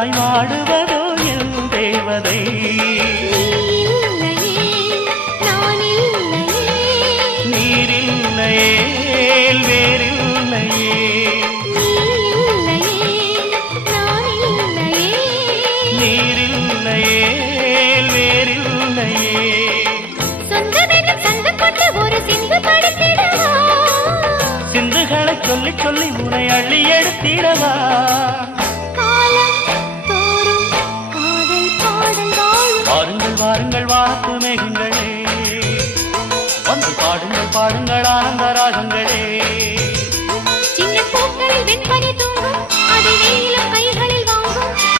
எனக்காய் வாடுவதோ என் தேவதை. நீரில்லையே வேறில்லையே, நீரில்லையே வேறில்லையே. சிந்துகளை சொல்லி சொல்லி உனை அள்ளி எடுத்திடவா. வாருங்கள் வாருங்கள் வாக்கு மேகங்களே, வந்து பாடுங்கள் பாடுங்கள் ஆனந்த ராகங்களே. சின்ன பூக்களில் வெண்பனி